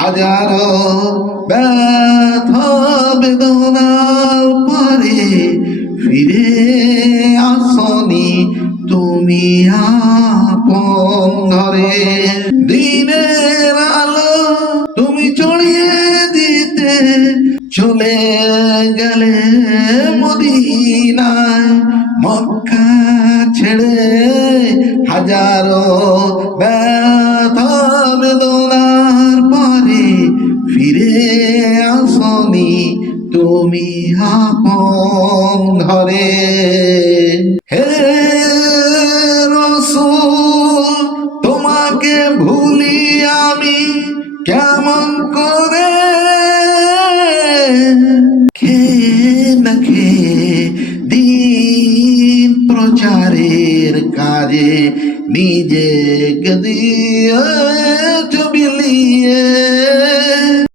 হাজারো ব্যথা বেদনার পরে ফিরে আসনি তুমি আপন ঘরে। দিনের আলো তুমি ছড়িয়ে দিতে চলে গেলে মদিনায়, মক্কা ছেড়ে হাজারো ব্যথা বেদনার পরে ফিরে আসনি তুমি আপন ঘরে। হে রাসূল তোমাকে ভুলি আমি কেমন করে, খেয়ে না খেয়ে দিন প্রচারের কাজে নিজেকে দিয়ে বিলিয়ে।